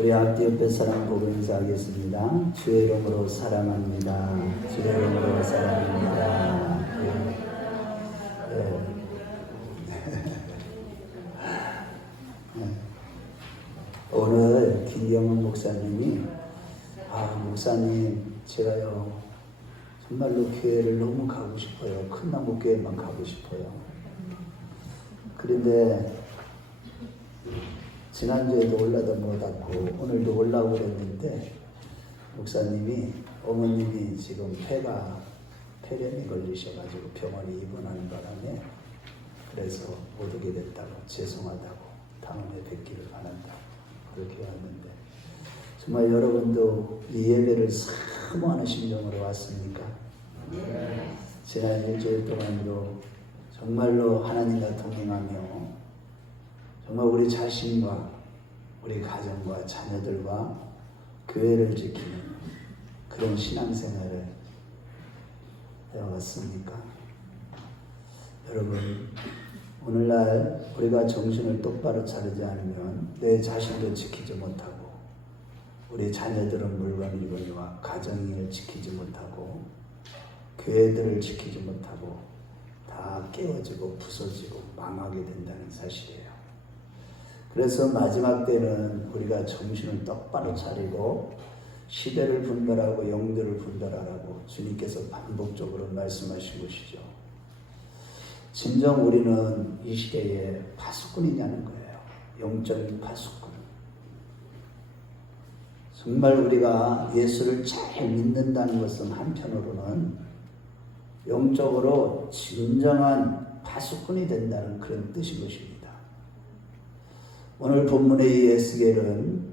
우리 앞뒤 옆에 사랑 보고 인사하겠습니다. 주의 이름으로 사랑합니다. 주의 이름으로 사랑합니다. 오늘 김경훈 목사님이 목사님 제가요 정말로 교회를 너무 가고 싶어요. 큰 나무 교회만 가고 싶어요. 그런데 지난주에도 올라도 못 왔고 오늘도 올라오고 그랬는데 목사님이 어머님이 지금 폐렴이 걸리셔가지고 병원에 입원하는 바람에 그래서 못 오게 됐다고 죄송하다고 다음에 뵙기를 바란다 그렇게 왔는데 정말 여러분도 이 예배를 사모하는 심정으로 왔습니까? 네. 지난 일주일 동안도 정말로 하나님과 동행하며 정말 우리 자신과 우리 가정과 자녀들과 교회를 지키는 그런 신앙생활을 해왔습니까? 여러분 오늘날 우리가 정신을 똑바로 차리지 않으면 내 자신도 지키지 못하고 우리 자녀들은 물론이거니와 가정을 지키지 못하고 교회들을 지키지 못하고 다 깨어지고 부서지고 망하게 된다는 사실이에요. 그래서 마지막 때는 우리가 정신을 똑바로 차리고 시대를 분별하고 영들을 분별하라고 주님께서 반복적으로 말씀하신 것이죠. 진정 우리는 이 시대에 파수꾼이냐는 거예요. 영적인 파수꾼. 정말 우리가 예수를 잘 믿는다는 것은 한편으로는 영적으로 진정한 파수꾼이 된다는 그런 뜻인 것입니다. 오늘 본문의 이 에스겔은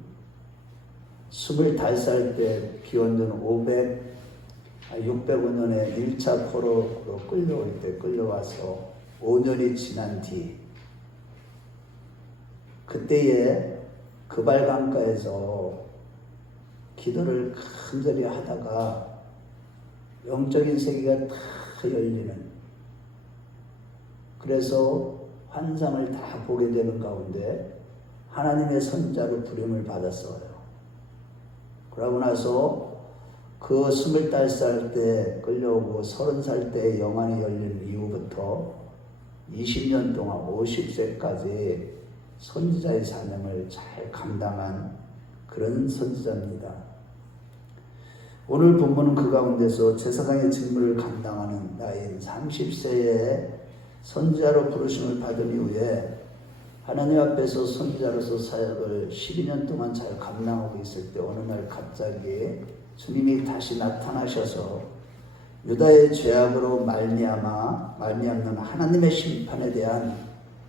25살 때 기원전 605년에 1차 포로로 끌려올 때 끌려와서 5년이 지난 뒤 그때에 그발강가에서 기도를 간절히 하다가 영적인 세계가 다 열리는 그래서 환상을 다 보게 되는 가운데 하나님의 선자로 부름을 받았어요. 그러고 나서 그 25살 때 끌려오고 30살 때 영안이 열린 이후부터 20년 동안 50세까지 선지자의 사명을 잘 감당한 그런 선지자입니다. 오늘 본문은 그 가운데서 제사장의 직무를 감당하는 나이인 30세에 선지자로 부르심을 받은 이후에 하나님 앞에서 선지자로서 사역을 12년 동안 잘 감당하고 있을 때 어느 날 갑자기 주님이 다시 나타나셔서 유다의 죄악으로 말미암는 하나님의 심판에 대한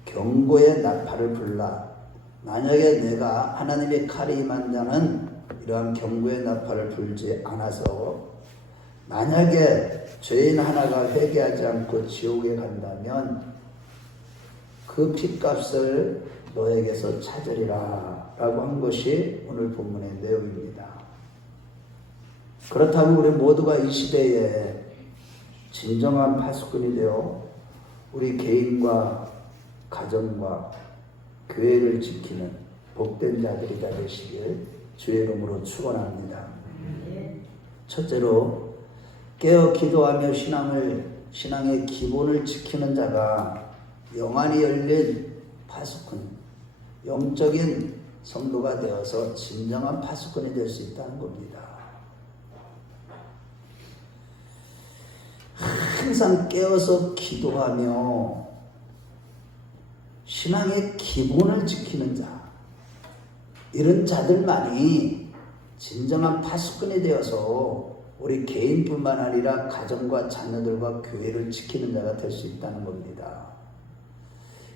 경고의 나팔을 불라 만약에 내가 하나님의 칼이 임한 자는 이러한 경고의 나팔을 불지 않아서 만약에 죄인 하나가 회개하지 않고 지옥에 간다면 그 핏값을 너에게서 찾으리라 라고 한 것이 오늘 본문의 내용입니다. 그렇다면 우리 모두가 이 시대에 진정한 파수꾼이 되어 우리 개인과 가정과 교회를 지키는 복된 자들이 다 되시길 주의 이름으로 축원합니다. 첫째로 깨어 기도하며 신앙의 기본을 지키는 자가 영안이 열린 파수꾼, 영적인 성도가 되어서 진정한 파수꾼이 될 수 있다는 겁니다. 항상 깨어서 기도하며 신앙의 기본을 지키는 자, 이런 자들만이 진정한 파수꾼이 되어서 우리 개인뿐만 아니라 가정과 자녀들과 교회를 지키는 자가 될 수 있다는 겁니다.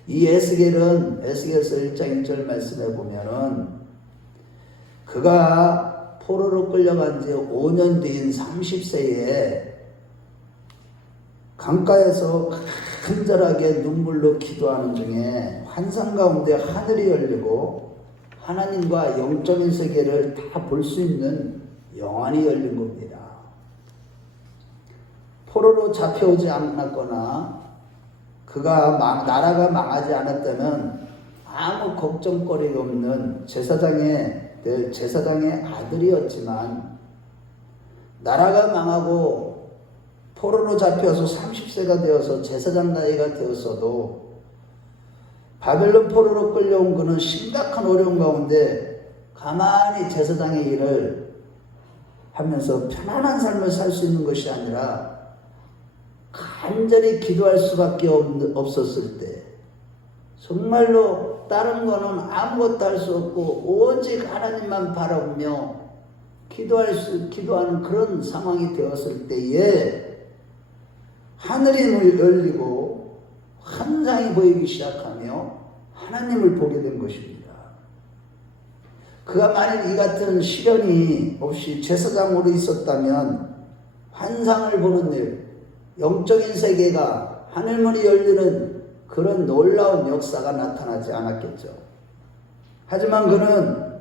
이 에스겔은 에스겔서 1장 1절 말씀해 보면은 그가 포로로 끌려간 지 5년 뒤인 30세에 강가에서 간절하게 눈물로 기도하는 중에 환상 가운데 하늘이 열리고 하나님과 영적인 세계를 다 볼 수 있는 영안이 열린 겁니다. 포로로 잡혀오지 않았거나 그가 나라가 망하지 않았다면 아무 걱정거리가 없는 제사장의 될 제사장의 아들이었지만 나라가 망하고 포로로 잡혀서 30세가 되어서 제사장 나이가 되었어도 바벨론 포로로 끌려온 그는 심각한 어려움 가운데 가만히 제사장의 일을 하면서 편안한 삶을 살 수 있는 것이 아니라 간절히 기도할 수밖에 없었을 때, 정말로 다른 거는 아무것도 할 수 없고 오직 하나님만 바라보며 기도하는 그런 상황이 되었을 때에 하늘이 열리고 환상이 보이기 시작하며 하나님을 보게 된 것입니다. 그가 만일 이 같은 시련이 없이 제사장으로 있었다면 환상을 보는 일, 영적인 세계가 하늘문이 열리는 그런 놀라운 역사가 나타나지 않았겠죠. 하지만 그는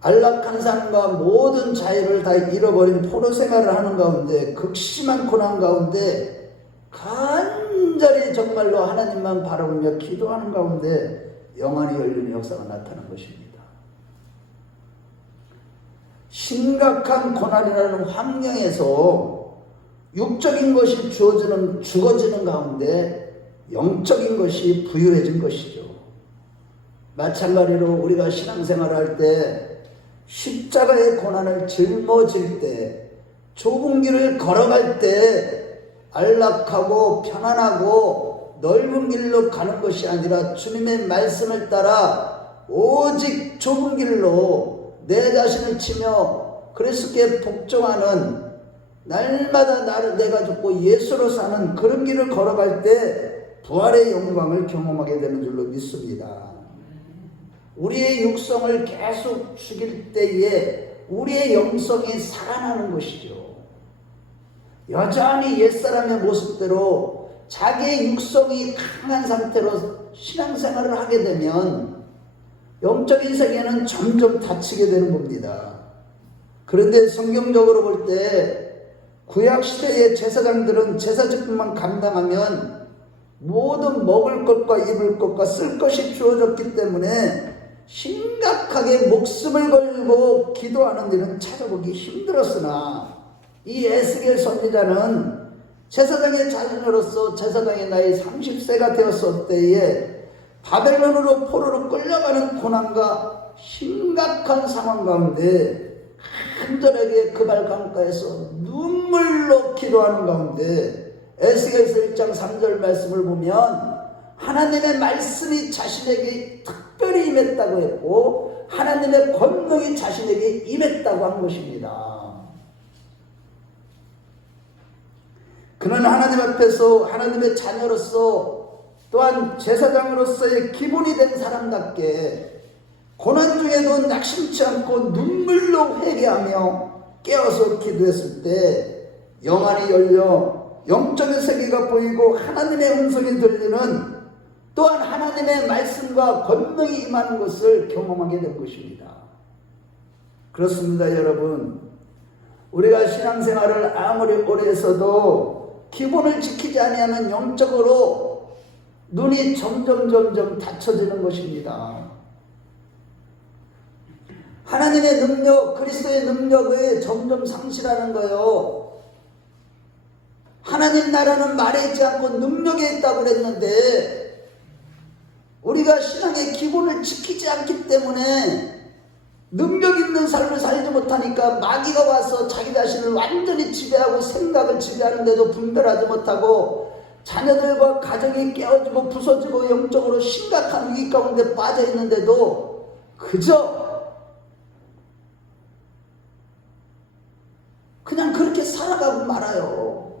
안락한 삶과 모든 자유를 다 잃어버린 포로 생활을 하는 가운데, 극심한 고난 가운데 간절히 정말로 하나님만 바라보며 기도하는 가운데 영안이 열리는 역사가 나타난 것입니다. 심각한 고난이라는 환경에서 육적인 것이 죽어지는 가운데 영적인 것이 부유해진 것이죠. 마찬가지로 우리가 신앙생활을 할 때 십자가의 고난을 짊어질 때, 좁은 길을 걸어갈 때 안락하고 편안하고 넓은 길로 가는 것이 아니라 주님의 말씀을 따라 오직 좁은 길로 내 자신을 치며 그리스도께 복종하는, 날마다 내가 죽고 예수로 사는 그런 길을 걸어갈 때 부활의 영광을 경험하게 되는 줄로 믿습니다. 우리의 육성을 계속 죽일 때에 우리의 영성이 살아나는 것이죠. 여전히 옛사람의 모습대로 자기의 육성이 강한 상태로 신앙생활을 하게 되면 영적인 세계는 점점 닫히게 되는 겁니다. 그런데 성경적으로 볼 때 구약시대의 제사장들은 제사직분만 감당하면 모든 먹을 것과 입을 것과 쓸 것이 주어졌기 때문에 심각하게 목숨을 걸고 기도하는 일은 찾아보기 힘들었으나, 이 에스겔 선지자는 제사장의 자녀로서 제사장의 나이 30세가 되었을 때에 바벨론으로 포로로 끌려가는 고난과 심각한 상황 가운데 간절하게 그 발 강가에서 눈물로 기도하는 가운데 에스겔서 1장 3절 말씀을 보면 하나님의 말씀이 자신에게 특별히 임했다고 했고 하나님의 권능이 자신에게 임했다고 한 것입니다. 그는 하나님 앞에서 하나님의 자녀로서 또한 제사장으로서의 기본이 된 사람답게 고난 중에도 낙심치 않고 눈물로 회개하며 깨어서 기도했을 때 영안이 열려 영적인 세계가 보이고 하나님의 음성이 들리는, 또한 하나님의 말씀과 권능이 임하는 것을 경험하게 된 것입니다. 그렇습니다, 여러분. 우리가 신앙생활을 아무리 오래 했어도 기본을 지키지 아니하면 영적으로 눈이 점점 닫혀지는 것입니다. 하나님의 능력, 그리스도의 능력을 점점 상실하는 거예요. 하나님 나라는 말에 있지 않고 능력에 있다고 그랬는데 우리가 신앙의 기본을 지키지 않기 때문에 능력 있는 삶을 살지 못하니까 마귀가 와서 자기 자신을 완전히 지배하고 생각을 지배하는데도 분별하지 못하고 자녀들과 가정이 깨어지고 부서지고 영적으로 심각한 위기 가운데 빠져 있는데도 그저 그냥 그렇게 살아가고 말아요.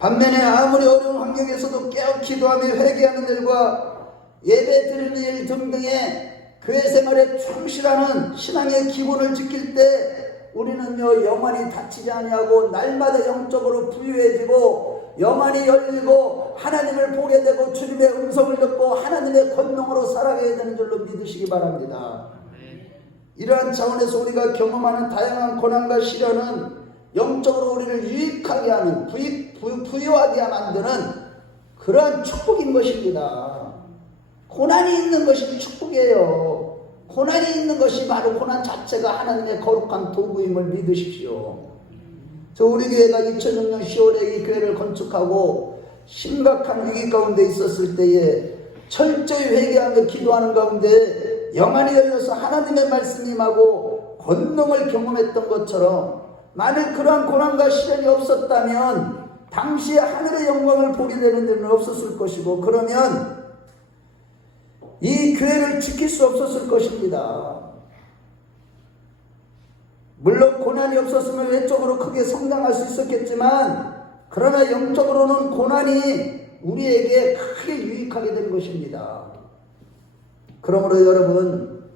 반면에 아무리 어려운 환경에서도 깨어 기도하며 회개하는 일과 예배 드리는 일 등등의 교회 생활에 충실하는 신앙의 기본을 지킬 때 우리는요 영안이 닫히지 아니하고 날마다 영적으로 부유해지고 영안이 열리고 하나님을 보게 되고 주님의 음성을 듣고 하나님의 권능으로 살아가야 되는 줄로 믿으시기 바랍니다. 이러한 차원에서 우리가 경험하는 다양한 고난과 시련은 영적으로 우리를 유익하게 하는, 부유하게 만드는 그러한 축복인 것입니다. 고난이 있는 것이 축복이에요. 고난이 있는 것이 바로 고난 자체가 하나님의 거룩한 도구임을 믿으십시오. 저 우리 교회가 2006년 10월에 이 교회를 건축하고 심각한 위기 가운데 있었을 때에 철저히 회개하며 기도하는 가운데 영안이 열려서 하나님의 말씀임하고 권능을 경험했던 것처럼, 만일 그러한 고난과 시련이 없었다면 당시에 하늘의 영광을 보게 되는 일은 없었을 것이고, 그러면 이 교회를 지킬 수 없었을 것입니다. 물론 고난이 없었으면 외적으로 크게 성장할 수 있었겠지만, 그러나 영적으로는 고난이 우리에게 크게 유익하게 된 것입니다. 그러므로 여러분,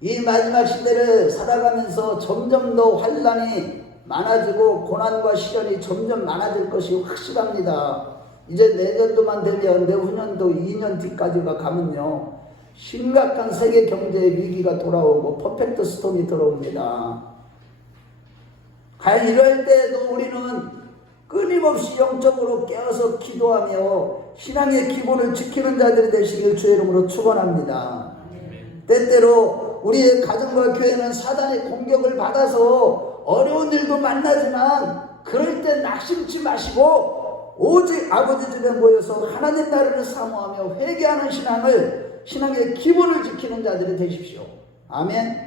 이 마지막 시대를 살아가면서 점점 더 환난이 많아지고 고난과 시련이 점점 많아질 것이 확실합니다. 이제 내년도만 되면 내후년도 2년 뒤까지가 가면요, 심각한 세계 경제의 위기가 돌아오고 퍼펙트 스톰이 들어옵니다. 과연 이럴 때에도 우리는 끊임없이 영적으로 깨어서 기도하며 신앙의 기본을 지키는 자들이 되시길 주의 이름으로 축원합니다. 때때로 우리의 가정과 교회는 사단의 공격을 받아서 어려운 일도 만나지만, 그럴 때 낙심치 마시고 오직 아버지 집에 모여서 하나님 나라를 사모하며 회개하는 신앙의 기본을 지키는 자들이 되십시오. 아멘.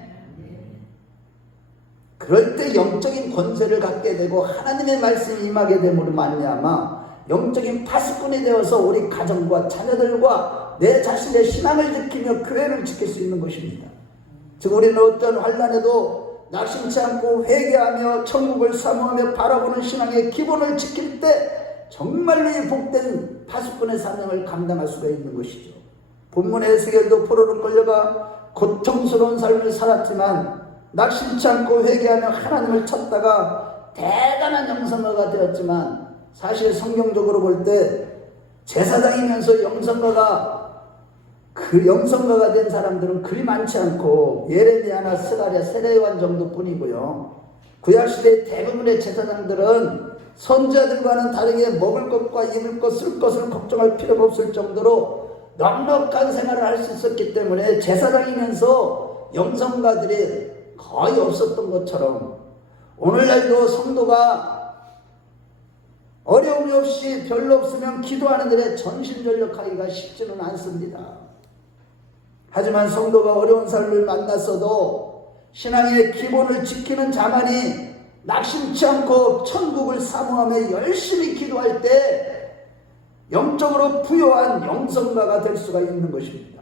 그럴 때 영적인 권세를 갖게 되고 하나님의 말씀이 임하게 됨으로 말미암아 영적인 파수꾼이 되어서 우리 가정과 자녀들과 내 자신의 신앙을 지키며 교회를 지킬 수 있는 것입니다. 즉 우리는 어떤 환난에도 낙심치 않고 회개하며 천국을 사모하며 바라보는 신앙의 기본을 지킬 때 정말로 이 복된 파수꾼의 사명을 감당할 수가 있는 것이죠. 본문의 에스겔도 포로로 끌려가 고통스러운 삶을 살았지만 낙심치 않고 회개하며 하나님을 찾다가 대단한 영성가가 되었지만, 사실 성경적으로 볼 때 제사장이면서 영성가가 된 사람들은 그리 많지 않고 예레미야나 스가랴, 세례요한 정도뿐이고요. 구약시대의 대부분의 제사장들은 선지자들과는 다르게 먹을 것과 입을 것, 쓸 것을 걱정할 필요가 없을 정도로 넉넉한 생활을 할 수 있었기 때문에 제사장이면서 영성가들이 거의 없었던 것처럼, 오늘날도 성도가 어려움이 없이 별로 없으면 기도하는 일에 전심전력하기가 쉽지는 않습니다. 하지만 성도가 어려운 삶을 만났어도 신앙의 기본을 지키는 자만이 낙심치 않고 천국을 사모하며 열심히 기도할 때 영적으로 부요한 영성가가 될 수가 있는 것입니다.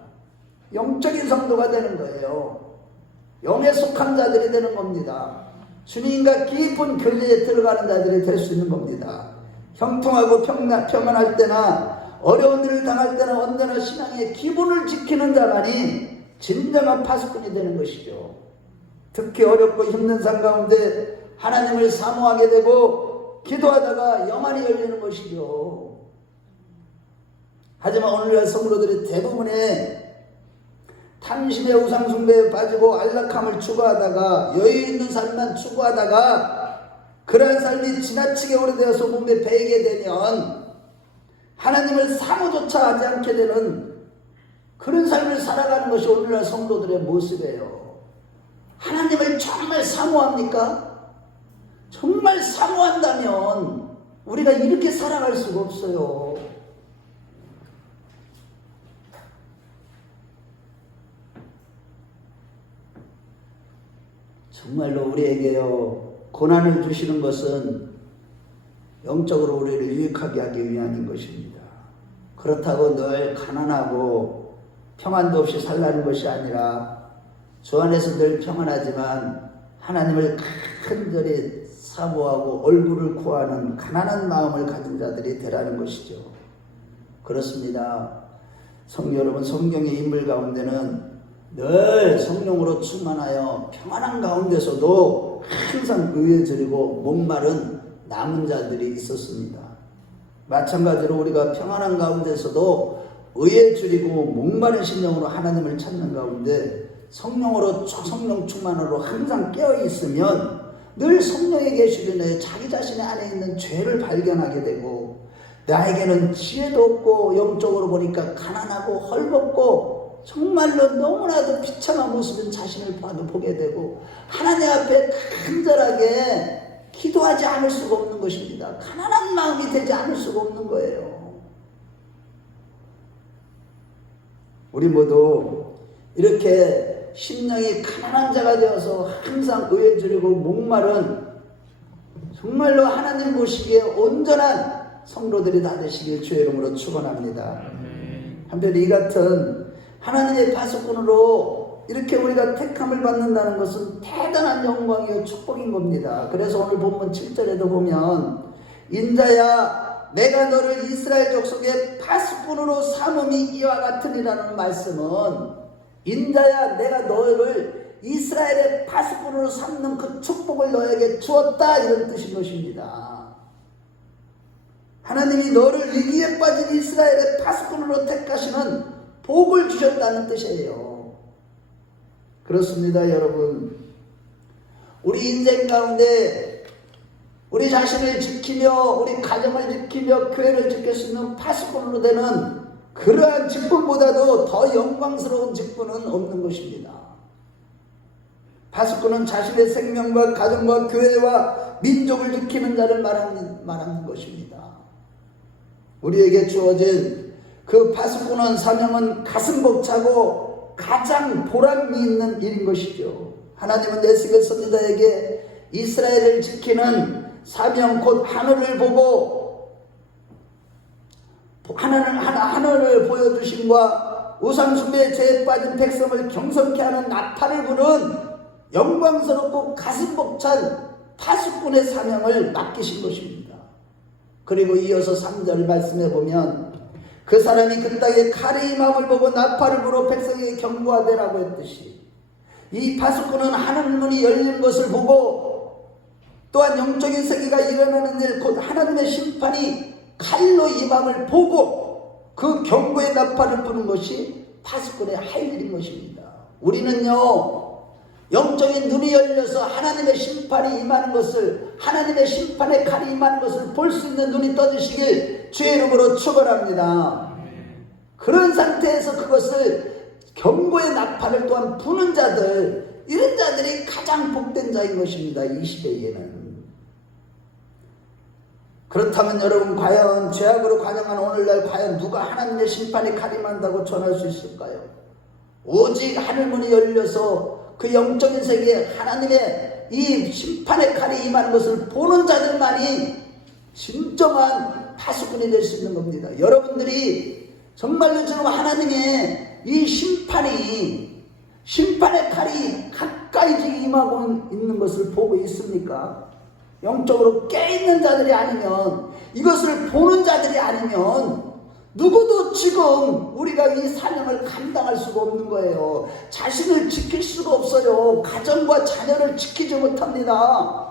영적인 성도가 되는 거예요. 영에 속한 자들이 되는 겁니다. 주님과 깊은 교제에 들어가는 자들이 될 수 있는 겁니다. 형통하고 평안할 때나 어려운 일을 당할 때나 언제나 신앙의 기본을 지키는 자만이 진정한 파수꾼이 되는 것이죠. 특히 어렵고 힘든 삶 가운데 하나님을 사모하게 되고 기도하다가 영안이 열리는 것이죠. 하지만 오늘날 성도들이 대부분의 탐심의 우상숭배에 빠지고 안락함을 추구하다가 여유 있는 삶만 추구하다가 그러한 삶이 지나치게 오래되어서 몸에 배이게 되면 하나님을 사모조차 하지 않게 되는 그런 삶을 살아가는 것이 오늘날 성도들의 모습이에요. 하나님을 정말 사모합니까? 정말 사모한다면 우리가 이렇게 살아갈 수가 없어요. 정말로 우리에게요, 고난을 주시는 것은 영적으로 우리를 유익하게 하기 위함인 것입니다. 그렇다고 늘 가난하고 평안도 없이 살라는 것이 아니라 주 안에서 늘 평안하지만 하나님을 간절히 사모하고 얼굴을 구하는 가난한 마음을 가진 자들이 되라는 것이죠. 그렇습니다. 여러분, 성경의 인물 가운데는 늘 성령으로 충만하여 평안한 가운데서도 항상 의에 목마른 남은 자들이 있었습니다. 마찬가지로 우리가 평안한 가운데서도 의에 목마른 심령으로 하나님을 찾는 가운데 성령 충만으로 항상 깨어 있으면 늘 성령의 계시로 인해 자기 자신의 안에 있는 죄를 발견하게 되고, 나에게는 지혜도 없고 영적으로 보니까 가난하고 헐벗고 정말로 너무나도 비참한 모습인 자신을 봐도 보게 되고 하나님 앞에 간절하게 기도하지 않을 수가 없는 것입니다. 가난한 마음이 되지 않을 수가 없는 거예요. 우리 모두 이렇게 심령이 가난한 자가 되어서 항상 의에 주려고 목마른 정말로 하나님 보시기에 온전한 성도들이 다 되시길 주의 이름으로 축원합니다. 한편 이 같은 하나님의 파수꾼으로 이렇게 우리가 택함을 받는다는 것은 대단한 영광이요 축복인 겁니다. 그래서 오늘 본문 7절에도 보면 인자야 내가 너를 이스라엘 족속의 파수꾼으로 삼음이 이와 같으니라는 말씀은 인자야 내가 너를 이스라엘의 파수꾼으로 삼는 그 축복을 너에게 주었다 이런 뜻인 것입니다. 하나님이 너를 위기에 빠진 이스라엘의 파수꾼으로 택하시는 복을 주셨다는 뜻이에요. 그렇습니다, 여러분. 우리 인생 가운데 우리 자신을 지키며 우리 가정을 지키며 교회를 지킬 수 있는 파수꾼으로 되는 그러한 직분보다도 더 영광스러운 직분은 없는 것입니다. 파수꾼은 자신의 생명과 가정과 교회와 민족을 지키는 자를 말하는 것입니다. 우리에게 주어진 그 파수꾼의 사명은 가슴 벅차고 가장 보람이 있는 일인 것이죠. 하나님은 에스겔 선지자에게 이스라엘을 지키는 사명 곧 하늘을 보고 하늘을 보여주심과 우상숭배에 죄에 빠진 백성을 경성케 하는 나팔을 부는 영광스럽고 가슴 벅찬 파수꾼의 사명을 맡기신 것입니다. 그리고 이어서 3절 말씀해 보면 그 사람이 그 땅에 칼이 임함을 보고 나팔을 불어 백성에게 경고하되라고 했듯이 이 파수꾼은 하늘문이 열린 것을 보고 또한 영적인 세계가 일어나는 일 곧 하나님의 심판이 칼로 임함을 보고 그 경고의 나팔을 부는 것이 파수꾼의 할 일인 것입니다. 우리는요 영적인 눈이 열려서 하나님의 심판이 임하는 것을 하나님의 심판의 칼이 임하는 것을 볼 수 있는 눈이 떠주시길 주의 이름으로 축원합니다. 그런 상태에서 그것을 경고의 나팔을 또한 부는 자들 이런 자들이 가장 복된 자인 것입니다. 이 시대에는. 그렇다면 여러분 과연 죄악으로 관영한 오늘날 과연 누가 하나님의 심판이 칼이 임한다고 전할 수 있을까요? 오직 하늘문이 열려서 그 영적인 세계에 하나님의 이 심판의 칼이 임하는 것을 보는 자들만이 진정한 파수꾼이 될 수 있는 겁니다. 여러분들이 정말로 지금 하나님의 이 심판의 칼이 가까이 지금 임하고 있는 것을 보고 있습니까? 영적으로 깨있는 자들이 아니면 이것을 보는 자들이 아니면 누구도 지금 우리가 이 사명을 감당할 수가 없는 거예요. 자신을 지킬 수가 없어요. 가정과 자녀를 지키지 못합니다.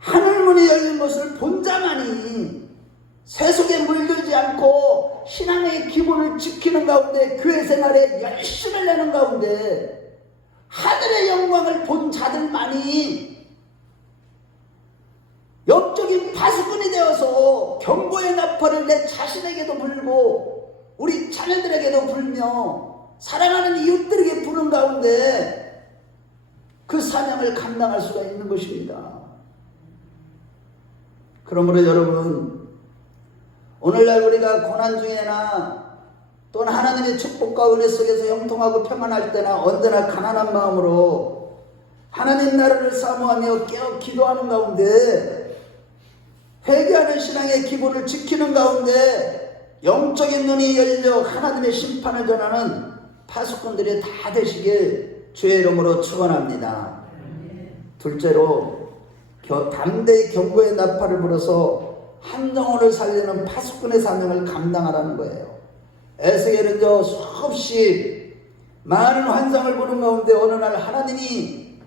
하늘문이 열린 것을 본 자만이 세속에 물들지 않고 신앙의 기본을 지키는 가운데 교회 생활에 열심을 내는 가운데 하늘의 영광을 본 자들만이 영적인 파수꾼이 되어서 경고의 나팔을 내 자신에게도 불고 우리 자녀들에게도 불며 사랑하는 이웃들에게 부른 가운데 그 사명을 감당할 수가 있는 것입니다. 그러므로 여러분 오늘날 우리가 고난 중에나 또는 하나님의 축복과 은혜 속에서 형통하고 평안할 때나 언제나 가난한 마음으로 하나님 나라를 사모하며 깨어 기도하는 가운데 회개하는 신앙의 기본을 지키는 가운데 영적인 눈이 열려 하나님의 심판을 전하는 파수꾼들이 다 되시길 주의 이름으로 축원합니다. 둘째로 담대히 경고의 나팔을 불어서 한 영혼을 살리는 파수꾼의 사명을 감당하라는 거예요. 에스겔은요 수없이 많은 환상을 보는 가운데 어느 날 하나님이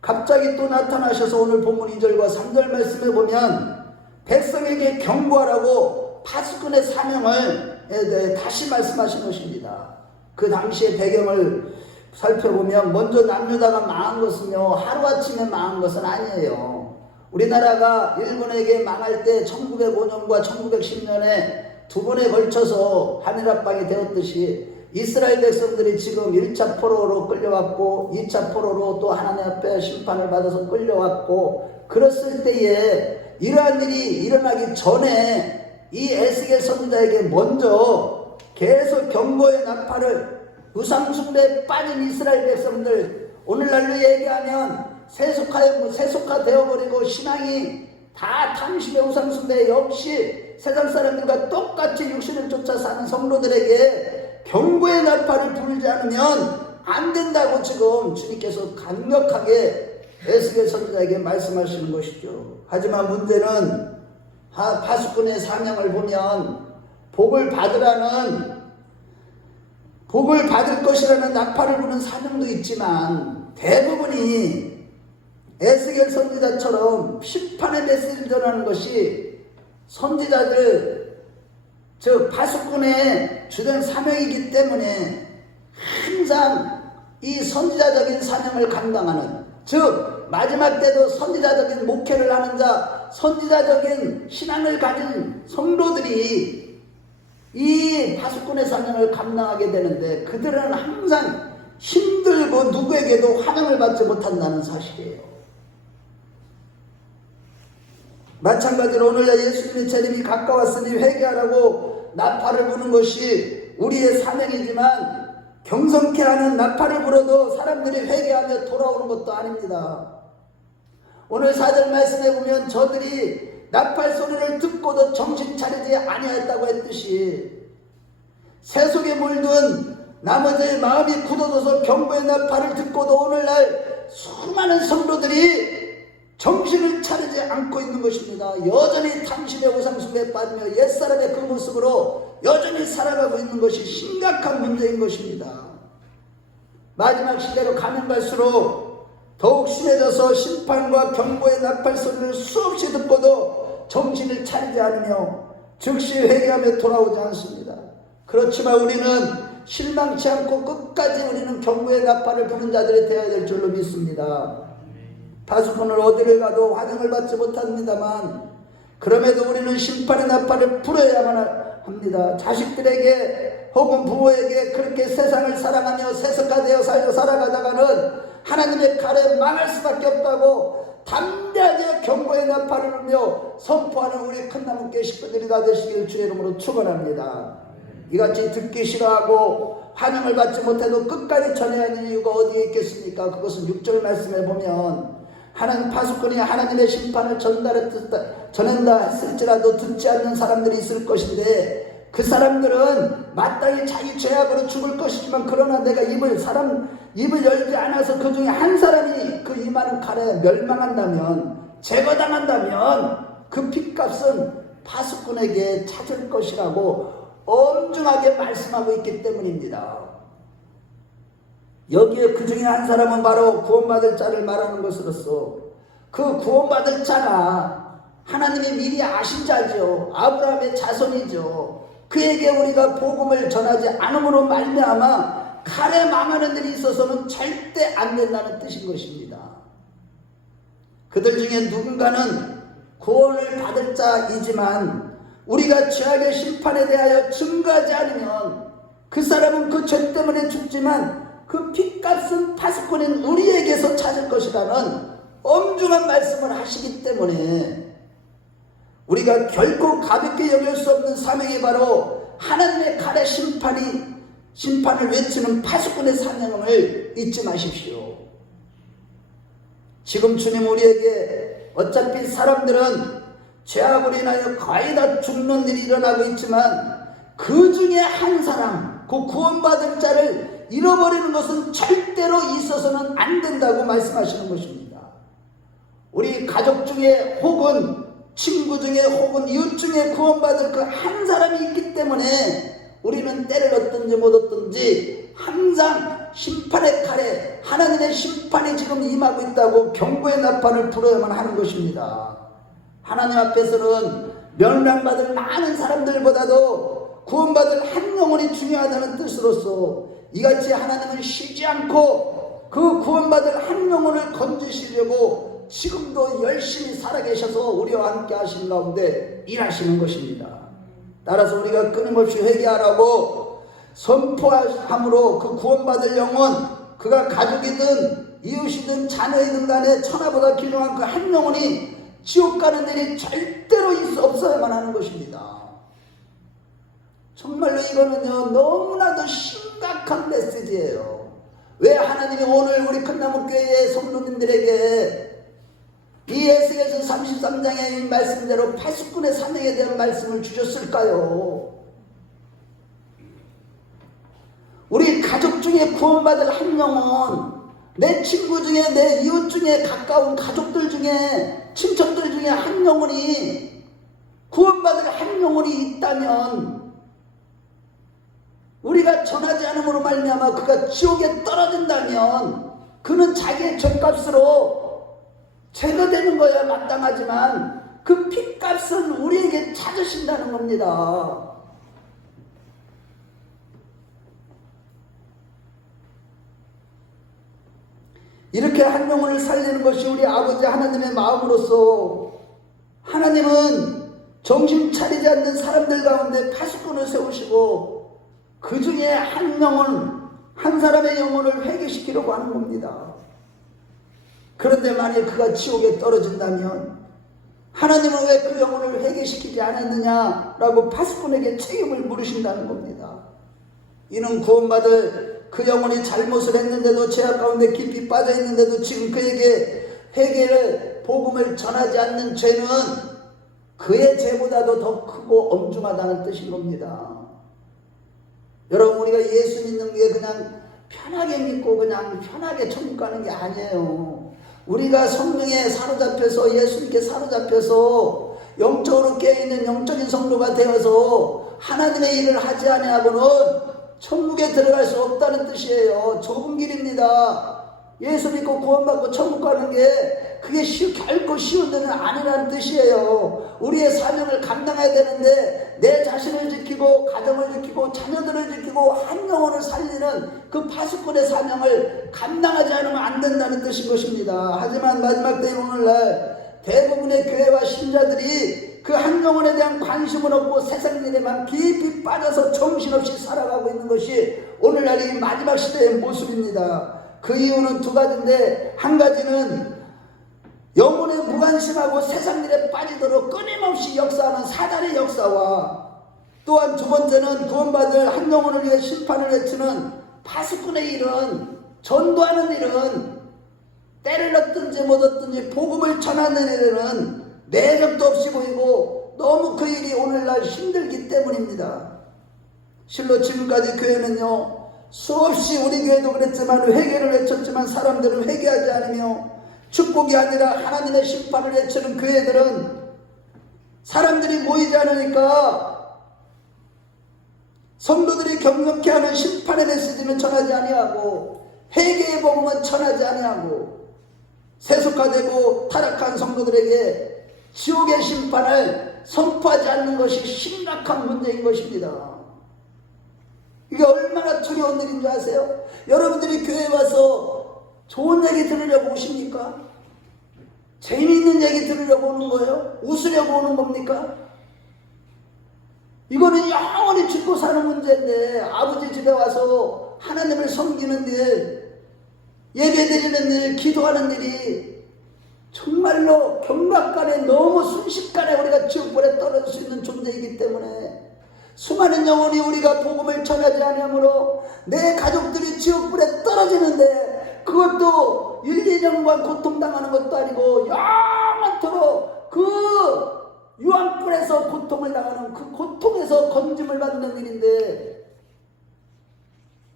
갑자기 또 나타나셔서 오늘 본문 2절과 3절 말씀에 보면 백성에게 경고하라고 파수꾼의 사명을 대해 다시 말씀하신 것입니다. 그 당시의 배경을 살펴보면 먼저 남유다가 망한 것은요 하루아침에 망한 것은 아니에요. 우리나라가 일본에게 망할 때 1905년과 1910년에 두 번에 걸쳐서 하늘합방이 되었듯이 이스라엘 백성들이 지금 1차 포로로 끌려왔고 2차 포로로 또 하나님 앞에 심판을 받아서 끌려왔고, 그랬을 때에 이러한 일이 일어나기 전에 이 에스겔 선지자에게 먼저 계속 경고의 나팔을, 우상숭배에 빠진 이스라엘 백성들, 오늘날로 얘기하면 세속화되어버리고 신앙이 다 탐심의 우상숭배 역시 세상 사람들과 똑같이 육신을 쫓아 사는 성도들에게 경고의 나팔을 부르지 않으면 안 된다고 지금 주님께서 강력하게 에스겔 선지자에게 말씀하시는 것이죠. 하지만 문제는 파수꾼의 사명을 보면 복을 받을 것이라는 나팔을 부는 사명도 있지만, 대부분이 에스겔 선지자처럼 심판의 메시지를 전하는 것이 선지자들, 즉 파수꾼의 주된 사명이기 때문에 항상 이 선지자적인 사명을 감당하는, 즉 마지막 때도 선지자적인 목회를 하는 자, 선지자적인 신앙을 가진 성도들이 이 파수꾼의 사명을 감당하게 되는데, 그들은 항상 힘들고 누구에게도 환영을 받지 못한다는 사실이에요. 마찬가지로 오늘날 예수님의 재림이 가까웠으니 회개하라고 나팔을 부는 것이 우리의 사명이지만, 경성케 하는 나팔을 불어도 사람들이 회개하며 돌아오는 것도 아닙니다. 오늘 4절 말씀에 보면 저들이 나팔 소리를 듣고도 정신 차리지 아니하였다고 했듯이, 세속에 물든 나머지 마음이 굳어져서 경고의 나팔을 듣고도 오늘날 수많은 성도들이 정신을 차리지 않고 있는 것입니다. 여전히 탐심의 우상숭배에 빠지며 옛사람의 그 모습으로 여전히 살아가고 있는 것이 심각한 문제인 것입니다. 마지막 시대로 가면 갈수록 더욱 심해져서 심판과 경고의 나팔 소리를 수없이 듣고도 정신을 차리지 않으며 즉시 회개하며 돌아오지 않습니다. 그렇지만 우리는 실망치 않고 끝까지 우리는 경고의 나팔을 부는 자들이 되어야 될 줄로 믿습니다. 파수꾼을 어디를 가도 환영을 받지 못합니다만, 그럼에도 우리는 심판의 나팔을 불어야만 합니다. 자식들에게 혹은 부모에게 그렇게 세상을 사랑하며 세속화되어 살아가다가는 하나님의 칼에 망할 수밖에 없다고 담대하게 경고의 나팔을 울며 선포하는 우리 큰나무교회 식구들이 다 되시길 주의 이름으로 축원합니다. 이같이 듣기 싫어하고 환영을 받지 못해도 끝까지 전해야 하는 이유가 어디에 있겠습니까? 그것은 6절 말씀에 보면, 하나님 파수꾼이 하나님의 심판을 전한다 했을지라도 듣지 않는 사람들이 있을 것인데, 그 사람들은 마땅히 자기 죄악으로 죽을 것이지만, 그러나 내가 입을 열지 않아서 그 중에 한 사람이 그 임하는 칼에 멸망한다면, 제거당한다면 그 핏값은 파수꾼에게 찾을 것이라고 엄중하게 말씀하고 있기 때문입니다. 여기에 그 중에 한 사람은 바로 구원받을 자를 말하는 것으로서, 그 구원받을 자가 하나님이 미리 아신 자죠. 아브라함의 자손이죠. 그에게 우리가 복음을 전하지 않음으로 말미암아 칼에 망하는 일이 있어서는 절대 안 된다는 뜻인 것입니다. 그들 중에 누군가는 구원을 받을 자이지만 우리가 죄악의 심판에 대하여 증거하지 않으면 그 사람은 그 죄 때문에 죽지만 그 핏값은 파수꾼인 우리에게서 찾을 것이라는 엄중한 말씀을 하시기 때문에, 우리가 결코 가볍게 여길 수 없는 사명이 바로 하나님의 칼의 심판을 외치는 파수꾼의 사명을 잊지 마십시오. 지금 주님 우리에게, 어차피 사람들은 죄악으로 인하여 거의 다 죽는 일이 일어나고 있지만, 그 중에 한 사람, 그 구원받을 자를 잃어버리는 것은 절대로 있어서는 안 된다고 말씀하시는 것입니다. 우리 가족 중에 혹은 친구 중에 혹은 이웃 중에 구원받을 그 한 사람이 있기 때문에 우리는 때를 얻든지 못 얻든지 항상 심판의 칼에 하나님의 심판이 지금 임하고 있다고 경고의 나팔을 불어야만 하는 것입니다. 하나님 앞에서는 멸망받을 많은 사람들보다도 구원받을 한 영혼이 중요하다는 뜻으로서 이같이 하나님은 쉬지 않고 그 구원받을 한 영혼을 건지시려고 지금도 열심히 살아계셔서 우리와 함께 하시는 가운데 일하시는 것입니다. 따라서 우리가 끊임없이 회개하라고 선포함으로 그 구원받을 영혼, 그가 가족이든 이웃이든 자녀이든 간에 천하보다 귀중한 그 한 영혼이 지옥 가는 일이 절대로 없어야만 하는 것입니다. 정말로 이거는요 너무나도 심각한 메시지예요. 왜 하나님이 오늘 우리 큰나무교회의 성도님들에게 이 에스겔서 33장의 말씀대로 파수꾼의 사명에 대한 말씀을 주셨을까요? 우리 가족 중에 구원받을 한 영혼, 내 친구 중에, 내 이웃 중에, 가까운 가족들 중에, 친척들 중에 한 영혼이, 구원받을 한 영혼이 있다면 우리가 전하지 않음으로 말미암아 그가 지옥에 떨어진다면 그는 자기의 죗값으로 제거되는 거야 마땅하지만 그 핏값은 우리에게 찾으신다는 겁니다. 이렇게 한 영혼을 살리는 것이 우리 아버지 하나님의 마음으로서 하나님은 정신 차리지 않는 사람들 가운데 파수꾼을 세우시고 그 중에 한 영혼, 한 사람의 영혼을 회개시키려고 하는 겁니다. 그런데 만일 그가 지옥에 떨어진다면 하나님은 왜 그 영혼을 회개시키지 않았느냐라고 파수꾼에게 책임을 물으신다는 겁니다. 이는 구원받을 그 영혼이 잘못을 했는데도 죄악 가운데 깊이 빠져 있는데도 지금 그에게 회개를 복음을 전하지 않는 죄는 그의 죄보다도 더 크고 엄중하다는 뜻인 겁니다. 여러분, 우리가 예수 믿는 게 그냥 편하게 믿고 그냥 편하게 천국 가는 게 아니에요. 우리가 성령에 사로잡혀서 예수님께 사로잡혀서 영적으로 깨어있는 영적인 성도가 되어서 하나님의 일을 하지 아니하고는 천국에 들어갈 수 없다는 뜻이에요. 좁은 길입니다. 예수 믿고 구원받고 천국 가는 게 그게 결코 쉬운 데는 아니라는 뜻이에요. 우리의 사명을 감당해야 되는데 내 자신을 지키고 가정을 지키고 자녀들을 지키고 한 영혼을 살리는 그 파수꾼의 사명을 감당하지 않으면 안 된다는 뜻인 것입니다. 하지만 마지막 때인 오늘날 대부분의 교회와 신자들이 그 한 영혼에 대한 관심은 없고 세상 일에만 깊이 빠져서 정신없이 살아가고 있는 것이 오늘날 이 마지막 시대의 모습입니다. 그 이유는 두 가지인데, 한 가지는 영혼에 무관심하고 세상 일에 빠지도록 끊임없이 역사하는 사단의 역사와, 또한 두 번째는 구원받을 한 영혼을 위해 심판을 외치는 파수꾼의 일은, 전도하는 일은, 때를 얻든지 못 얻든지 복음을 전하는 일은 매력도 없이 보이고 너무 그 일이 오늘날 힘들기 때문입니다. 실로 지금까지 교회는요, 수없이 우리 교회도 그랬지만 회개를 외쳤지만 사람들은 회개하지 않으며, 축복이 아니라 하나님의 심판을 외치는 교회들은 사람들이 모이지 않으니까 성도들이 경건케 하는 심판의 메시지는 전하지 아니하고 회개의 복음은 전하지 아니하고 세속화되고 타락한 성도들에게 지옥의 심판을 선포하지 않는 것이 심각한 문제인 것입니다. 이게 얼마나 두려운 일인 줄 아세요? 여러분들이 교회에 와서 좋은 얘기 들으려고 오십니까? 재미있는 얘기 들으려고 오는 거예요? 웃으려고 오는 겁니까? 이거는 영원히 죽고 사는 문제인데, 아버지 집에 와서 하나님을 섬기는 일, 예배드리는 일, 기도하는 일이 정말로 경락간에 너무 순식간에 우리가 지옥불에 떨어질 수 있는 존재이기 때문에 수많은 영혼이 우리가 복음을 전하지 않으므로 내 가족들이 지옥불에 떨어지는데, 그것도 1, 2년간 고통당하는 것도 아니고 영원토록 그 유황불에서 고통을 당하는, 그 고통에서 건짐을 받는 일인데,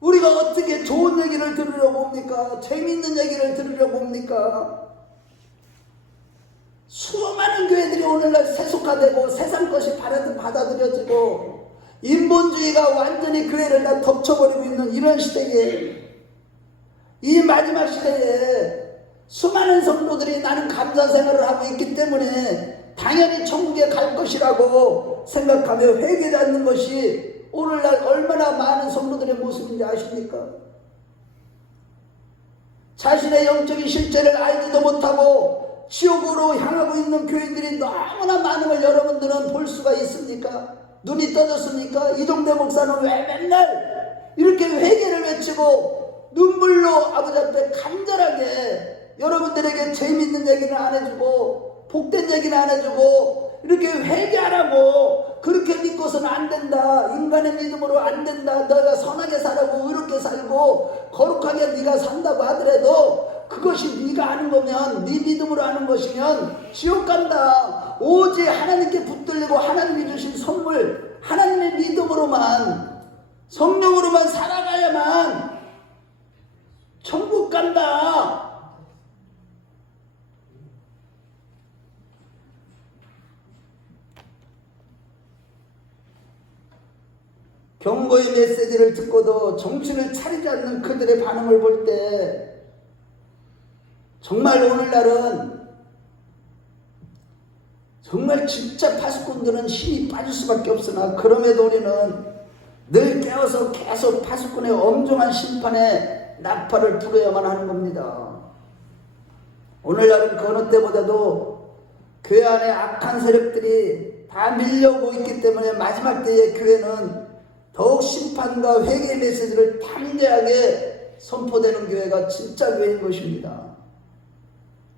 우리가 어떻게 좋은 얘기를 들으려고 옵니까? 재미있는 얘기를 들으려고 옵니까? 수많은 교회들이 오늘날 세속화되고 세상 것이 받아들여지고 인본주의가 완전히 교회를 다 덮쳐버리고 있는 이런 시대에, 이 마지막 시대에 수많은 성도들이 나는 감사 생활을 하고 있기 때문에 당연히 천국에 갈 것이라고 생각하며 회개하지 않는 것이 오늘날 얼마나 많은 성도들의 모습인지 아십니까? 자신의 영적인 실제를 알지도 못하고 지옥으로 향하고 있는 교인들이 너무나 많은 걸 여러분들은 볼 수가 있습니까? 눈이 떠졌습니까? 이동대 목사는 왜 맨날 이렇게 회개를 외치고 눈물로 아버지 앞에 간절하게 여러분들에게 재밌는 얘기는 안 해주고 복된 얘기는 안 해주고 이렇게 회개하라고, 그렇게 믿고서는 안 된다, 인간의 믿음으로 안 된다, 너가 선하게 살라고 의롭게 살고 거룩하게 네가 산다고 하더라도 그것이 네가 아는 거면, 네 믿음으로 하는 것이면 지옥 간다. 오직 하나님께 붙들리고 하나님이 주신 선물 하나님의 믿음으로만, 성령으로만 살아가야만 천국 간다. 경고의 메시지를 듣고도 정신을 차리지 않는 그들의 반응을 볼 때 정말 오늘날은 정말 진짜 파수꾼들은 힘이 빠질 수밖에 없으나, 그럼에도 우리는 늘 깨어서 계속 파수꾼의 엄중한 심판에 나팔을 불어야만 하는 겁니다. 오늘날은 그 어느 때보다도 교회 안에 악한 세력들이 다 밀려오고 있기 때문에 마지막 때의 교회는 더욱 심판과 회개의 메시지를 담대하게 선포되는 교회가 진짜 교회인 것입니다.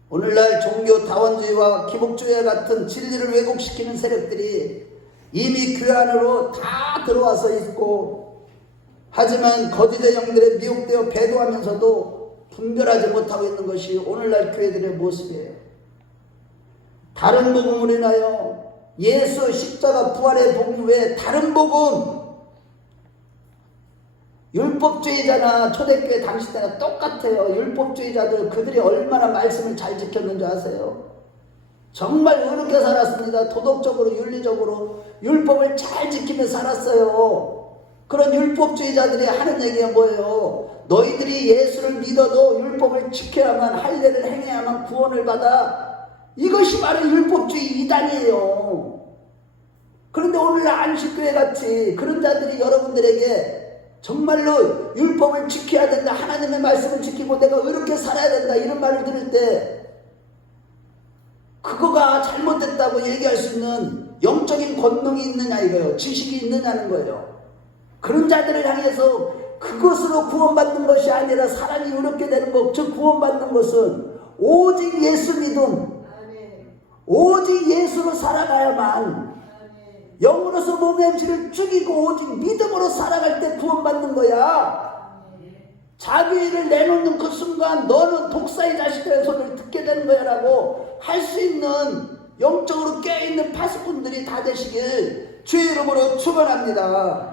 오늘날 종교 다원주의와 기복주의 같은 진리를 왜곡시키는 세력들이 이미 교회 안으로 다 들어와서 있고, 하지만 거짓의 영들에 미혹되어 배도하면서도 분별하지 못하고 있는 것이 오늘날 교회들의 모습이에요. 다른 복음을 인하여 예수 십자가 부활의 복음 외에 다른 복음, 율법주의자나 초대교회 당시 때나 똑같아요. 율법주의자들, 그들이 얼마나 말씀을 잘 지켰는지 아세요? 정말 의롭게 살았습니다. 도덕적으로 윤리적으로 율법을 잘 지키며 살았어요. 그런 율법주의자들이 하는 얘기가 뭐예요? 너희들이 예수를 믿어도 율법을 지켜야만, 할례를 행해야만 구원을 받아. 이것이 바로 율법주의 이단이에요. 그런데 오늘날 안식교회 같이 그런 자들이 여러분들에게 정말로 율법을 지켜야 된다, 하나님의 말씀을 지키고 내가 의롭게 살아야 된다, 이런 말을 들을 때 그거가 잘못됐다고 얘기할 수 있는 영적인 권능이 있느냐 이거예요. 지식이 있느냐는 거예요. 그런 자들을 향해서 그것으로 구원받는 것이 아니라 사람이 의롭게 되는 것, 즉 구원받는 것은 오직 예수 믿음, 오직 예수로 살아가야만, 영으로서 몸의 행실을 죽이고 오직 믿음으로 살아갈 때 구원받는 거야. 자기 일을 내놓는 그 순간 너는 독사의 자식들의 소리를 듣게 되는 거야 라고 할 수 있는 영적으로 깨어있는 파수꾼들이 다 되시길 주의 이름으로 축원합니다.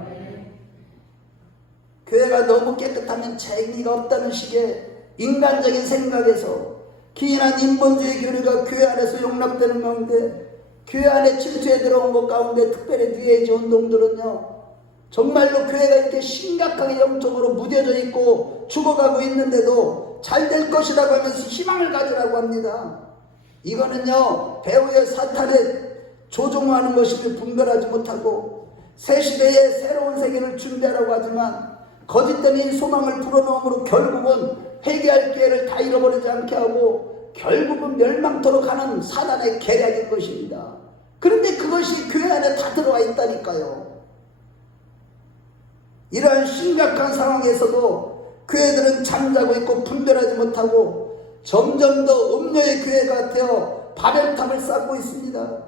교회가 너무 깨끗하면 재미가 없다는 식의 인간적인 생각에서 기인한 인본주의 교류가 교회 안에서 용납되는 가운데, 교회 안에 질투에 들어온 것 가운데 특별히 뉴에이지 운동들은요, 정말로 교회가 이렇게 심각하게 영적으로 무뎌져 있고 죽어가고 있는데도 잘 될 것이라고 하면서 희망을 가지라고 합니다. 이거는요, 배후의 사탄에 조종하는 것임을 분별하지 못하고 새 시대의 새로운 세계를 준비하라고 하지만 거짓된 소망을 불어넣음으로 결국은 회개할 기회를 다 잃어버리지 않게 하고 결국은 멸망토록 하는 사단의 계략인 것입니다. 그런데 그것이 교회 안에 다 들어와 있다니까요. 이러한 심각한 상황에서도 교회들은 잠자고 있고 분별하지 못하고 점점 더 음료의 교회가 되어 바벨탑을 쌓고 있습니다.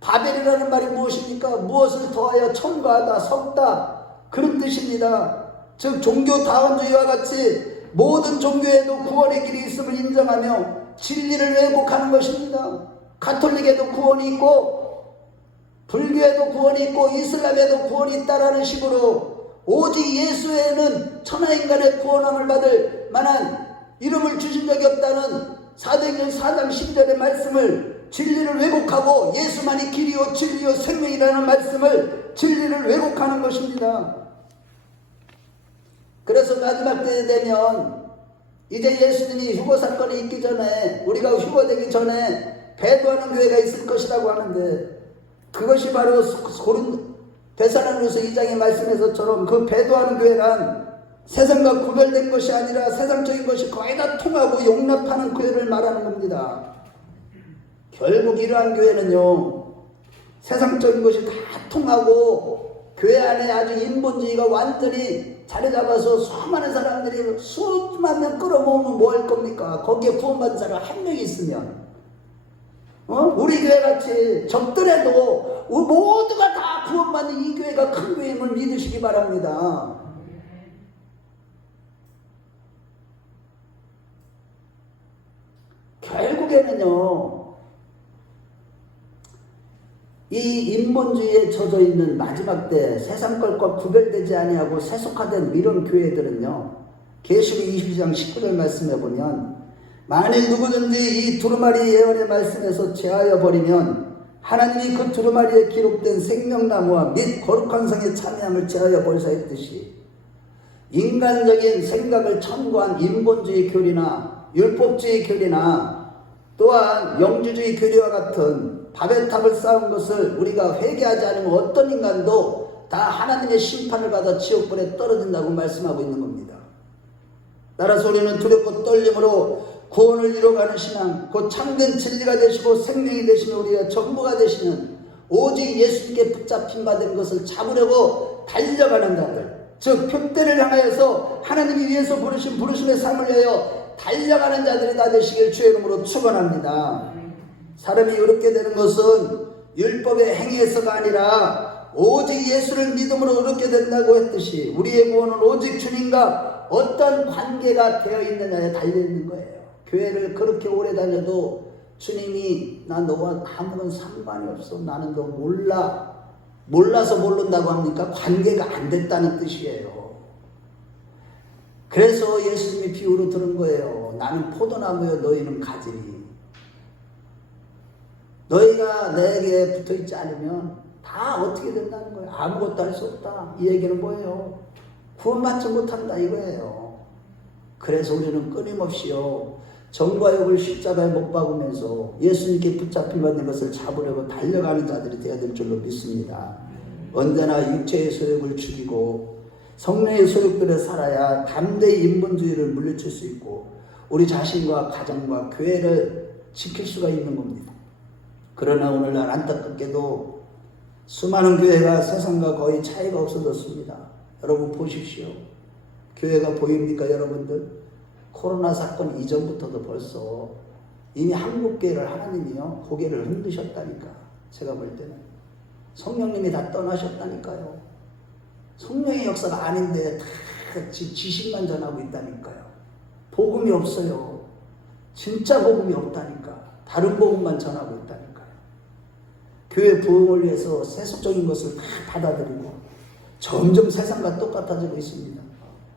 바벨이라는 말이 무엇입니까? 무엇을 더하여 첨가하다, 섞다, 그런 뜻입니다. 즉 종교 다원주의와 같이 모든 종교에도 구원의 길이 있음을 인정하며 진리를 왜곡하는 것입니다. 가톨릭에도 구원이 있고 불교에도 구원이 있고 이슬람에도 구원이 있다라는 식으로 오직 예수에는 천하인간의 구원함을 받을 만한 이름을 주신 적이 없다는 사도행전 4장 10절의 말씀을, 진리를 왜곡하고 예수만이 길이요 진리요 생명이라는 말씀을, 진리를 왜곡하는 것입니다. 그래서 마지막 때에 되면 이제 예수님이 휴거 사건이 있기 전에, 우리가 휴거되기 전에 배도하는 교회가 있을 것이라고 하는데, 그것이 바로 데살로니가서 2장의 말씀에서처럼 그 배도하는 교회란 세상과 구별된 것이 아니라 세상적인 것이 거의 다 통하고 용납하는 교회를 말하는 겁니다. 결국 이러한 교회는요, 세상적인 것이 다 태통하고 교회 안에 아주 인본주의가 완전히 자리 잡아서 수많은 사람들이 수만 명 끌어모으면 뭐 할 겁니까? 거기에 구원받은 사람 한 명이 있으면 우리 교회 같이 적더라도 모두가 다 구원받는 이 교회가 큰 교회임을 믿으시기 바랍니다. 결국에는요, 이 인본주의에 젖어 있는 마지막 때 세상 것과 구별되지 아니하고 세속화된 이런 교회들은요, 계시록 22장 19절 말씀해 보면, 만일 누구든지 이 두루마리 예언의 말씀에서 제하여 버리면 하나님이 그 두루마리에 기록된 생명나무와 및 거룩한 성의 참여함을 제하여 버리사 했듯이, 인간적인 생각을 첨구한 인본주의 교리나 율법주의 교리나 또한 영주주의 교리와 같은 밥의 탑을 쌓은 것을 우리가 회개하지 않으면 어떤 인간도 다 하나님의 심판을 받아 지옥불에 떨어진다고 말씀하고 있는 겁니다. 따라서 우리는 두렵고 떨림으로 구원을 이뤄가는 신앙, 곧 참된 진리가 되시고 생명이 되시는 우리의 전부가 되시는 오직 예수님께 붙잡힌 바 된 것을 잡으려고 달려가는 자들, 즉 표대를 향하여서 하나님이 위해서 부르신 부르심의 삶을 위하여 달려가는 자들이 다 되시길 주의 이름으로 축원합니다. 사람이 의롭게 되는 것은 율법의 행위에서가 아니라 오직 예수를 믿음으로 의롭게 된다고 했듯이 우리의 구원은 오직 주님과 어떤 관계가 되어 있느냐에 달려있는 거예요. 교회를 그렇게 오래 다녀도 주님이 나 너와 아무런 상관이 없어, 나는 너 몰라서 모른다고 합니까? 관계가 안 됐다는 뜻이에요. 그래서 예수님이 비유로 들은 거예요. 나는 포도나무여 너희는 가지니, 너희가 내게 붙어있지 않으면 다 어떻게 된다는 거예요. 아무것도 할 수 없다. 이 얘기는 뭐예요? 구원받지 못한다 이거예요. 그래서 우리는 끊임없이요, 정과 욕을 십자가에 못 박으면서 예수님께 붙잡힌 받는 것을 잡으려고 달려가는 자들이 되어야 될 줄로 믿습니다. 언제나 육체의 소욕을 죽이고 성령의 소욕들에 살아야 담대히 인본주의를 물리칠 수 있고 우리 자신과 가정과 교회를 지킬 수가 있는 겁니다. 그러나 오늘날 안타깝게도 수많은 교회가 세상과 거의 차이가 없어졌습니다. 여러분 보십시오. 교회가 보입니까 여러분들? 코로나 사건 이전부터도 벌써 이미 한국교회를 하나님이요 고개를 흔드셨다니까. 제가 볼 때는 성령님이 다 떠나셨다니까요. 성령의 역사가 아닌데 다 지식만 전하고 있다니까요. 복음이 없어요. 진짜 복음이 없다니까. 다른 복음만 전하고 있다니까요. 교회 부흥을 위해서 세속적인 것을 다 받아들이고 점점 세상과 똑같아지고 있습니다.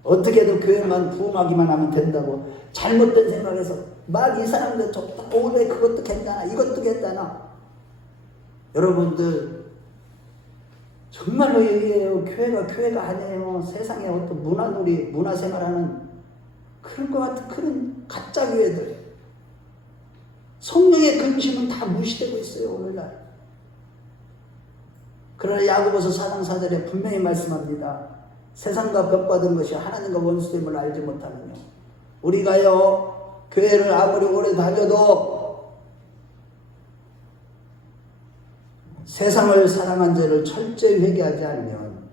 어떻게든 교회만 부흥하기만 하면 된다고 잘못된 생각에서 막 이 사람들 좋다, 왜 그것도 괜찮아, 이것도 괜찮아. 여러분들 정말로 얘기해요. 교회가 아니에요. 세상에 어떤 문화놀이, 문화생활하는 그런 것 같은 그런 가짜 교회들. 성령의 근심은 다 무시되고 있어요 오늘날. 그러나 야고보서 4장 4절에 분명히 말씀합니다. 세상과 벽받은 것이 하나님과 원수됨을 알지 못하느냐. 우리가요 교회를 아무리 오래 다녀도 세상을 사랑한 죄를 철저히 회개하지 않으면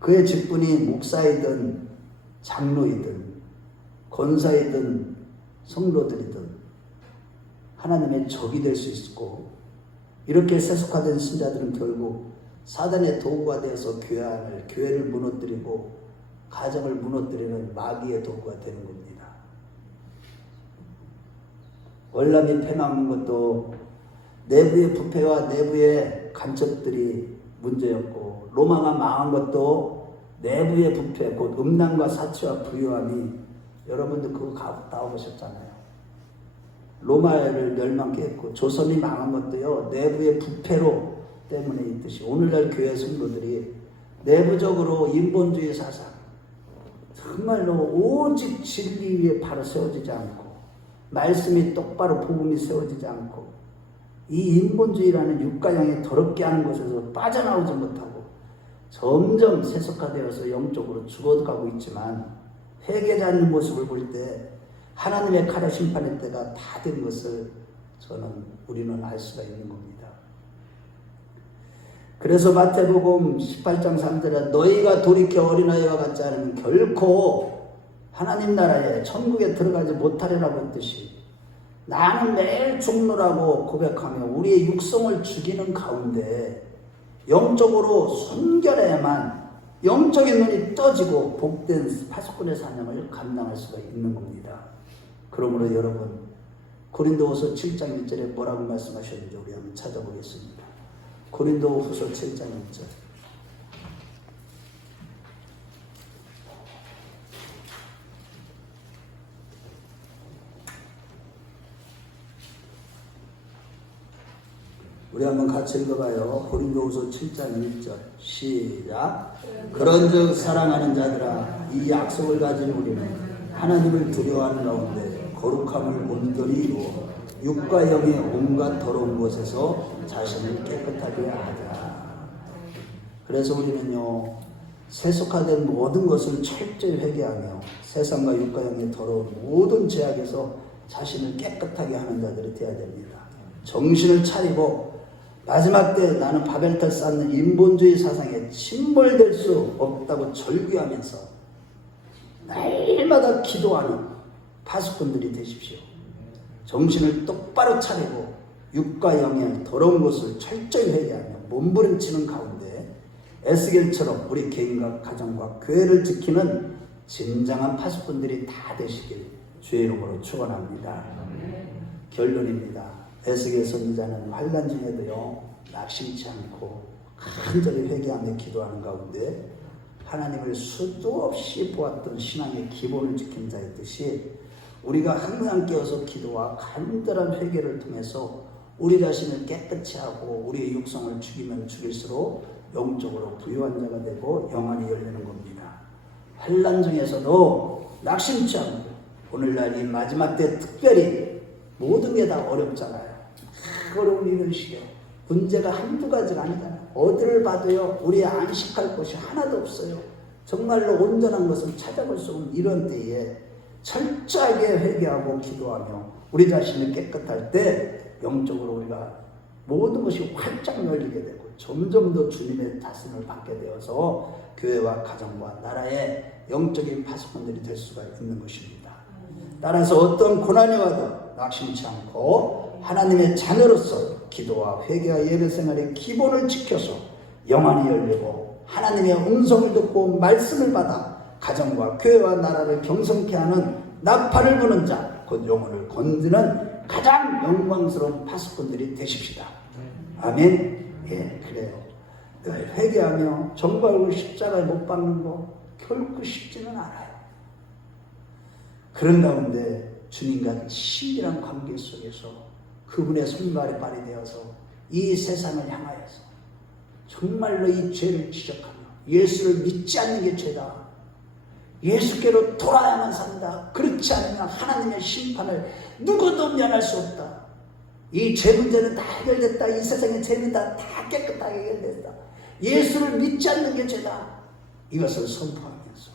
그의 직분이 목사이든 장로이든 권사이든 성도들이든 하나님의 적이 될 수 있고, 이렇게 세속화된 신자들은 결국 사단의 도구가 되어서 교회를 무너뜨리고 가정을 무너뜨리는 마귀의 도구가 되는 겁니다. 월남이 패망한 것도 내부의 부패와 내부의 간첩들이 문제였고, 로마가 망한 것도 내부의 부패, 곧 음란과 사치와 부유함이, 여러분들 그거 다 보셨잖아요. 로마를 멸망케 했고, 조선이 망한 것도요 내부의 부패로 때문에 있듯이 오늘날 교회 성도들이 내부적으로 인본주의 사상, 정말로 오직 진리 위에 바로 세워지지 않고 말씀이 똑바로 복음이 세워지지 않고 이 인본주의라는 육가형에 더럽게 하는 것에서 빠져나오지 못하고 점점 세속화되어서 영적으로 죽어가고 있지만, 회개하지 않는 모습을 볼 때 하나님의 칼의 심판의 때가 다 된 것을 우리는 알 수가 있는 겁니다. 그래서 마태복음 18장 3절에 너희가 돌이켜 어린아이와 같지 않으면 결코 하나님 나라에 천국에 들어가지 못하리라고 했듯이 나는 매일 죽노라고 고백하며 우리의 육성을 죽이는 가운데 영적으로 순결해야만 영적인 눈이 떠지고 복된 파수꾼의 사명을 감당할 수가 있는 겁니다. 그러므로 여러분 고린도후서 7장 1절에 뭐라고 말씀하셨는지 우리 한번 찾아보겠습니다. 고린도후서 7장 1절. 우리 한번 같이 읽어봐요. 고린도후서 7장 1절 시작. 그런즉 사랑하는 자들아 이 약속을 가진 우리는 하나님을 두려워하는 가운데 거룩함을 온전히 이루어 육과 영의 온갖 더러운 곳에서 자신을 깨끗하게 하자. 그래서 우리는요 세속화된 모든 것을 철저히 회개하며 세상과 육과 영의 더러운 모든 죄악에서 자신을 깨끗하게 하는 자들이 되어야 됩니다. 정신을 차리고 마지막 때 나는 바벨탑 쌓는 인본주의 사상에 침몰될 수 없다고 절규하면서 날마다 기도하는 파수꾼들이 되십시오. 정신을 똑바로 차리고 육과 영의 더러운 것을 철저히 회개하며 몸부림치는 가운데 에스겔처럼 우리 개인과 가정과 교회를 지키는 진정한 파수꾼들이 다 되시길 주의 이름으로 축원합니다. 결론입니다. 에스겔 선지자는 환난 중에도요 낙심치 않고 간절히 회개하며 기도하는 가운데 하나님을 수도 없이 보았던 신앙의 기본을 지킨 자였듯이 우리가 항상 깨어서 기도와 간절한 회개를 통해서 우리 자신을 깨끗이 하고 우리의 육성을 죽이면 죽일수록 영적으로 부유한 자가 되고 영안이 열리는 겁니다. 환난 중에서도 낙심치 않고 오늘날 이 마지막 때 특별히 모든 게 다 어렵잖아요. 어려운 이런 시기에 문제가 한두 가지가 아니잖아요. 어디를 봐도요 우리 안식할 곳이 하나도 없어요. 정말로 온전한 것을 찾아볼 수 없는 이런 때에 철저하게 회개하고 기도하며 우리 자신이 깨끗할 때 영적으로 우리가 모든 것이 활짝 열리게 되고 점점 더 주님의 다스림을 받게 되어서 교회와 가정과 나라의 영적인 파수꾼들이 될 수가 있는 것입니다. 따라서 어떤 고난이 와도 낙심치 않고 하나님의 자녀로서 기도와 회개와 예배 생활의 기본을 지켜서 영안이 열리고 하나님의 음성을 듣고 말씀을 받아 가정과 교회와 나라를 경성케 하는 나팔을 부는 자, 곧 영혼을 건드는 가장 영광스러운 파수꾼들이 되십시다. 아멘. 예, 그래요. 늘 회개하며 정말로 십자가에 못 박는 거 결코 쉽지는 않아요. 그런 가운데 주님과 친밀한 관계 속에서 그분의 손발에 발이 되어서 이 세상을 향하여서 정말로 이 죄를 지적하며 예수를 믿지 않는 게 죄다. 예수께로 돌아야만 산다. 그렇지 않으면 하나님의 심판을 누구도 면할 수 없다. 이 죄 문제는 다 해결됐다. 이 세상의 죄는 다 깨끗하게 해결됐다. 예수를 믿지 않는 게 죄다. 이것을 선포하면서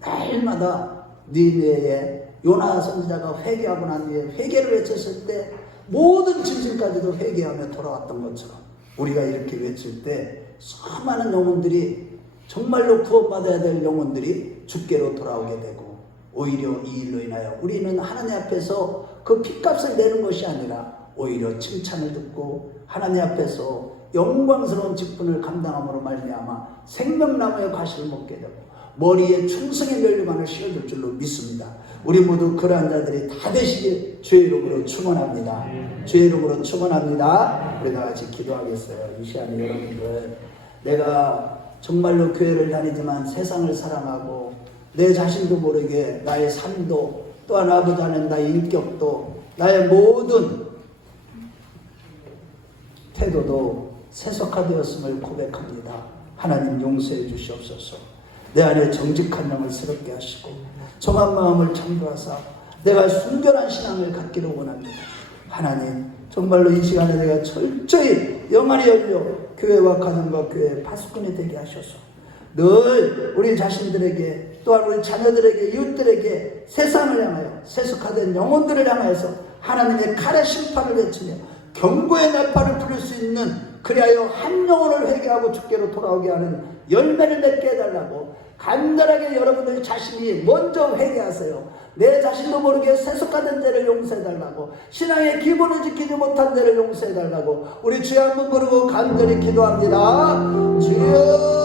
날마다 니느웨에 요나 선지자가 회개하고 난 후에 회개를 외쳤을 때 모든 진실까지도 회개하며 돌아왔던 것처럼 우리가 이렇게 외칠 때 수많은 영혼들이 정말로 구원받아야 될 영혼들이 주께로 돌아오게 되고 오히려 이 일로 인하여 우리는 하나님 앞에서 그 핏값을 내는 것이 아니라 오히려 칭찬을 듣고 하나님 앞에서 영광스러운 직분을 감당함으로 말미암아 생명나무의 과실을 먹게 되고 머리에 충성의 멸류관을 씌워줄 줄로 믿습니다. 우리 모두 그러한 자들이 다 되시길 주의 이름으로 축원합니다. 주의 이름으로 축원합니다. 우리 다 같이 기도하겠어요. 이 시간에 여러분들, 내가 정말로 교회를 다니지만 세상을 사랑하고 내 자신도 모르게 나의 삶도 또한 아버지 하는 나의 인격도 나의 모든 태도도 세속화되었음을 고백합니다. 하나님 용서해 주시옵소서. 내 안에 정직한 영을 새롭게 하시고 정한 마음을 창조하사 내가 순결한 신앙을 갖기를 원합니다. 하나님, 정말로 이 시간에 내가 철저히 영안이 열려 교회와 가정과 교회의 파수꾼이 되게 하셔서 늘 우리 자신들에게 또한 우리 자녀들에게 이웃들에게 세상을 향하여 세속화된 영혼들을 향하여서 하나님의 칼의 심판을 외치며 경고의 날파를 부릴 수 있는 그리하여 한 영혼을 회개하고 주께로 돌아오게 하는 열매를 맺게 해달라고 간절하게 여러분들 자신이 먼저 회개하세요. 내 자신도 모르게 세속화된 죄를 용서해달라고, 신앙의 기본을 지키지 못한 죄를 용서해달라고 우리 주여 한번 부르고 간절히 기도합니다. 주여